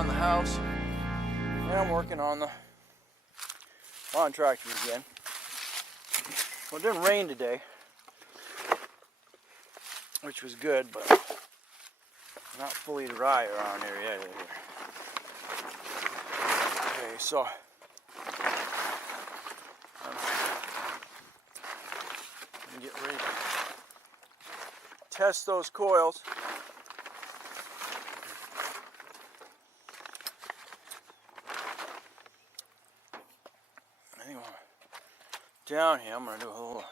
around the house. And I'm working on the lawn tractor again. Well, it didn't rain today, which was good, but not fully dry around here yet. Okay, so I'm gonna get ready to test those coils. I think down here I'm gonna do a little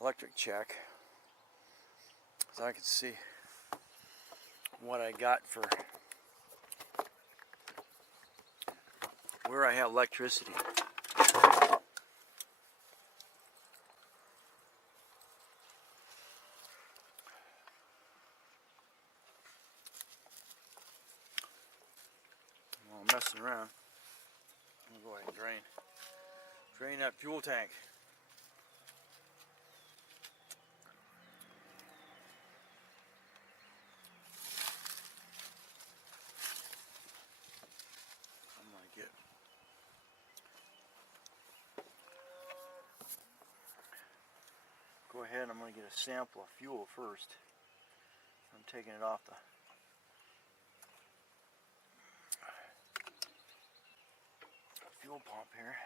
electric check so I can see what I got for where I have electricity. While I'm messing around, I'm gonna go ahead and drain that fuel tank. Go ahead, I'm going to get a sample of fuel first. I'm taking it off the fuel pump here.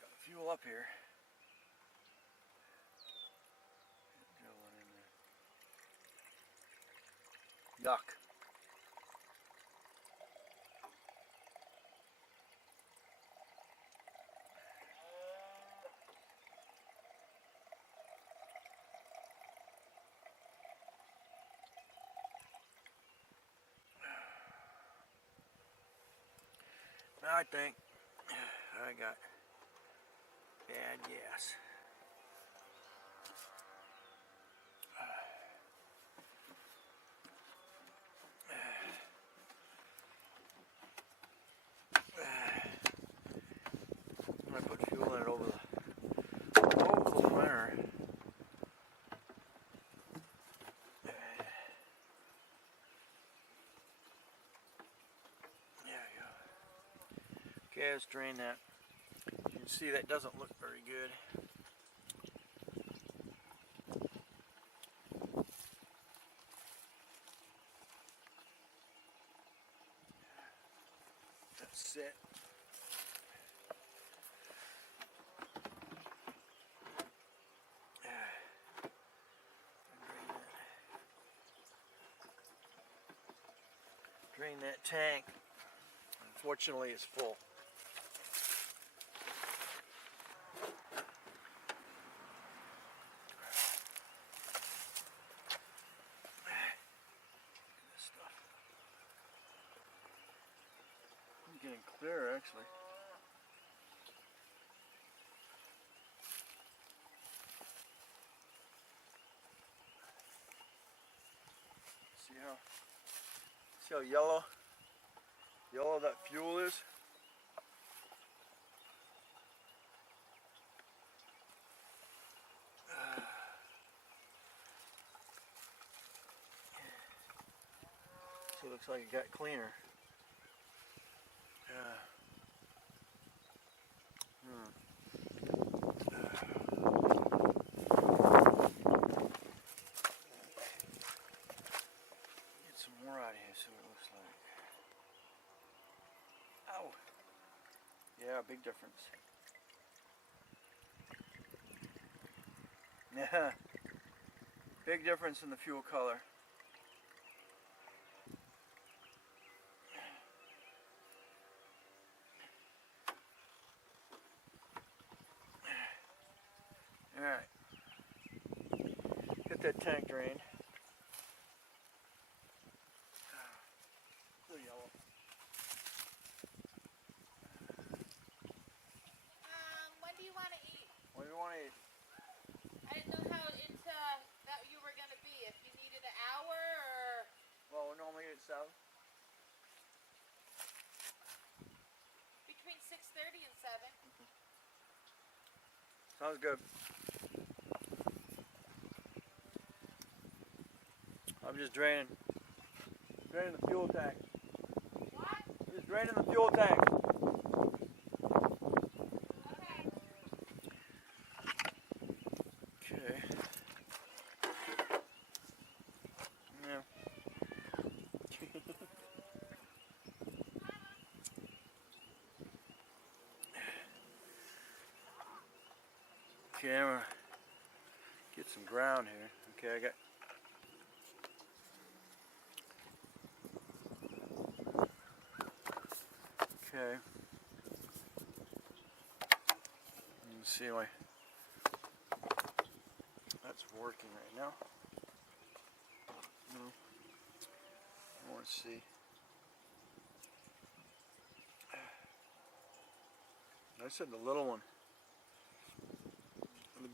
Got fuel up here. Yuck. I think I got bad gas. I'm gonna put fuel in it over the winter. Okay, let's drain that. You can see that doesn't look very good. That's it. Drain that tank. Unfortunately, it's full. Getting clear, actually. See how yellow that fuel is? So it looks like it got cleaner. Get some more out of here, see what it looks like. Ow! Yeah, big difference. Yeah, big difference in the fuel color. Alright, get that tank drained. Still yellow. When do you want to eat? What do you want to eat? I didn't know how into that you were going to be. If you needed an hour or... Well, we normally eat at 7. Between 6:30 and 7. Sounds good. just draining the fuel tank. What? Just draining the fuel tank. Okay. Okay. Yeah. Okay, I'm gonna get some ground here. Okay, I got. Okay. Let's see my. That's working right now. No. I want to see. I said the little one. The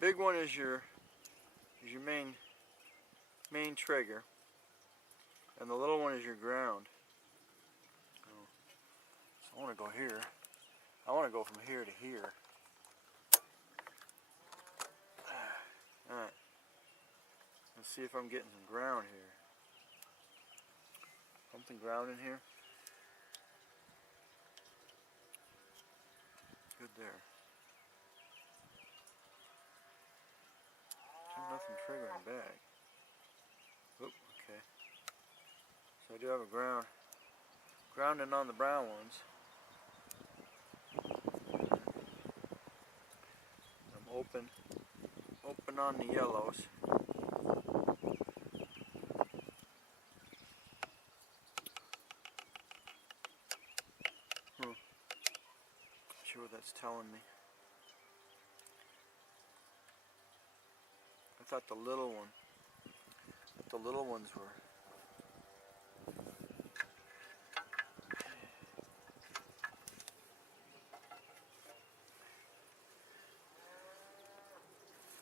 big one is your main trigger, and the little one is your ground. Oh. So I want to go here. I want to go from here to here. All right. Let's see if I'm getting some ground here. Something ground in here. Good there. Nothing triggering back. Oop, okay. So I do have a grounding on the brown ones. I'm open on the yellows. Not sure what that's telling me. I thought the little ones were.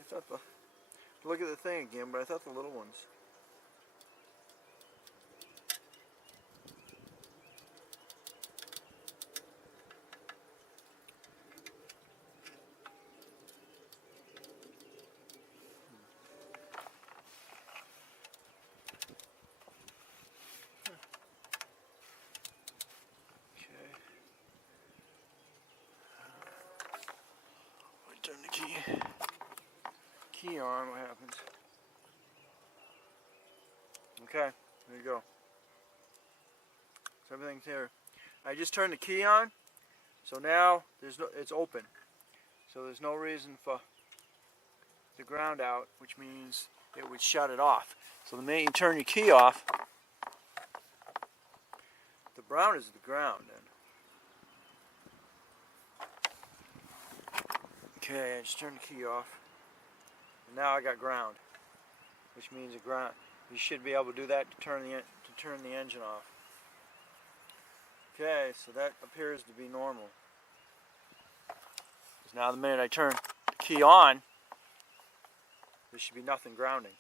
I thought look at the thing again, but I thought the little ones. Turn the key on, what happens? Okay, there you go. So everything's here. I just turned the key on, so now it's open. So there's no reason for the ground out, which means it would shut it off. So the minute you turn your key off, the brown is the ground then. Okay, I just turned the key off. And now I got ground, which means you should be able to do that to turn the engine off. Okay, so that appears to be normal. Because now the minute I turn the key on, there should be nothing grounding.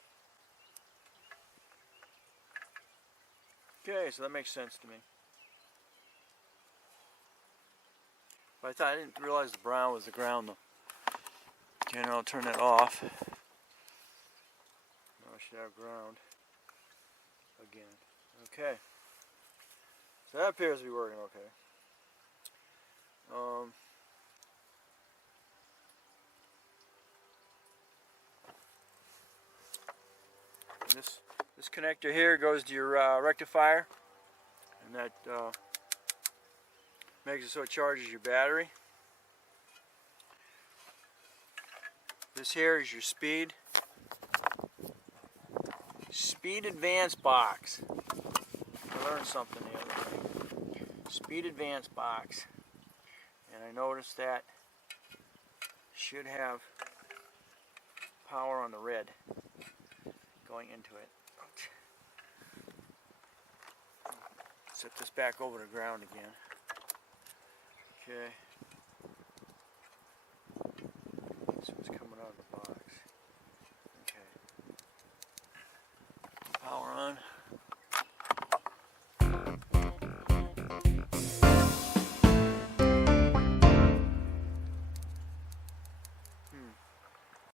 Okay, so that makes sense to me. But I didn't realize the brown was the ground though. Okay, now I'll turn that off. Now I should have ground again. Okay. So that appears to be working okay. This connector here goes to your rectifier, and that makes it so it charges your battery. This here is your speed advance box. I learned something the other day. Speed advance box, and I noticed that should have power on the red going into it. Set this back over to ground again. Okay. So it's